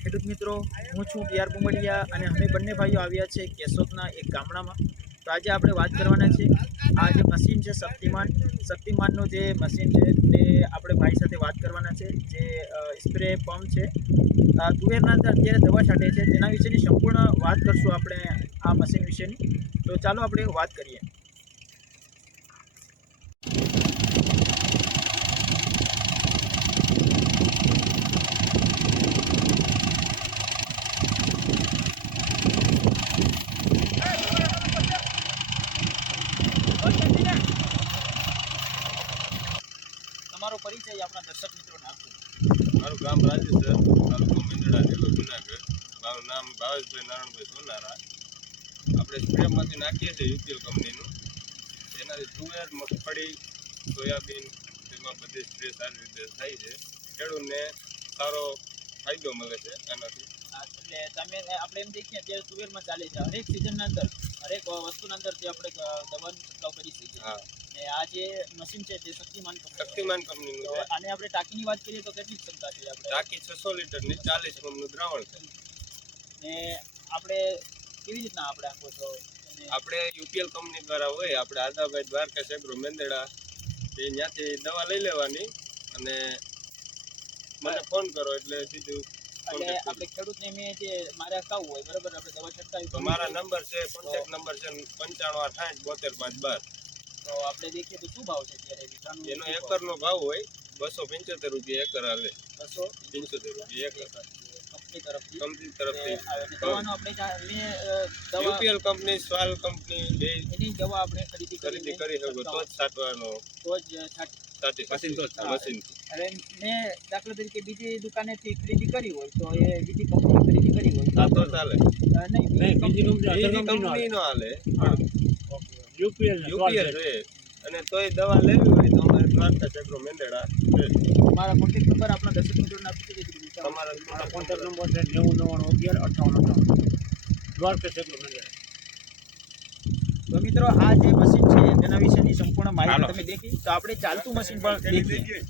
મિત્રો. હું છું ટીઆર પુંગડિયા અને અમે બંને ભાઈઓ આવ્યા છે કેશોદના એક ગામડામાં. તો આજે આપણે વાત કરવાના છે આ જે મશીન છે શક્તિમાન, શક્તિમાનનું જે મશીન છે તે આપણે ભાઈ સાથે વાત કરવાના છે. જે સ્પ્રે પંપ છે. તુવેરના અંદર અત્યારે દવા છાંટે છે. તેના વિશેની સંપૂર્ણ વાત કરશું આપણે આ મશીન વિશેની. તો ચાલો આપણે વાત કરીએ. તમારો પરિચય આપણા દર્શક મિત્રોને આપો મારું ગામ રાજેસર તાલુકો મેંદડા જિલ્લો જુનાગઢ. મારું નામ ભાવેશભાઈ નારાયણભાઈ સોનારા. આપણે સ્પ્રેમાંથી નાખીએ છીએ યુપીએલ કંપનીનું. એનાથી તુવેર મગફળી સોયાબીન તેમાં બધી સ્પ્રે સારી રીતે થાય છે. ખેડૂતને સારો ફાયદો મળે છે એનાથી. એટલે તમે આપણે એમ દેખીએ અત્યારે તુવેરમાં ચાલે છે. હરેક સિઝનના અંદર હરેક વસ્તુના અંદર જે આપણે દ- દવાનો છંટકાવ કરી શકીએ. હા. અને આ જે મશીન છે તે શક્તિમાન શક્તિમાન કંપનીનું છે. આને આપણે ટાંકીની વાત કરીએ તો કેટલી ક્ષમતા છે આપણે? ટાંકી છસો લીટરની ચાલીસ મણનું દ્રાવણ છે. ને આપણે કેવી રીતના આપણે આપો છો? આપણે યુપીએલ કંપની દ્વારા હોય આપણે આદાભાઈ દ્વારકા સેગ્રો મેંદડા એ ત્યાંથી દવા લઈ લેવાની અને મને ફોન કરો એટલે સીધું એટલે આપણે ખેડૂતને મેં જે મારે ખાવું હોય બરાબર? આપણે દવા છંટકાવી તો મારા નંબર છે કોન્ટેક્ટ નંબર છે પંચાણું આઠ બોતેર પાંચ બાર. તો આપણે દેખીએ તો શું ભાવ છે અત્યારે? એનો એકરનો ભાવ હોય બસો પંચોતેર રૂપિયા એકર આવે. બસો પંચોતેર રૂપિયા એકર. કંપની તરફથી? કંપની યુપીએલ સ્વાલ કંપની એની દવા આપણે ખરીદી ખરીદી કરી શકો. તો જ છાંટવાનો તો જ છાંટ હવે મેં દાખલા તરીકે બીજી દુકાનેથી ખરીદી કરી હોય તો એ બીજી કંપની ખરીદી કરી હોય. હા તો ચાલે. નહીં બીજી કંપની નો હાલે. યુપીએલ યુપીએલ છે. અને તોય દવા લેવી હોય તો અમારે દ્વારકા ચક્રો મેંદડા મારા કોન્ટેક્ટ નંબર આપણા દર્શક મિત્રોને આપી દીધી તમારા મારા કોન્ટેક્ટ નંબર છે નેવું નવ્વાણું અગિયાર અઠ્ઠાવન અઠ્ઠાવન. દ્વારકા ચક્રો મંદિર તો મિત્રો આ જે સંપૂર્ણ માહિતી તમે દેખી તો આપણે ચાલતું મશીન પણ દેખીએ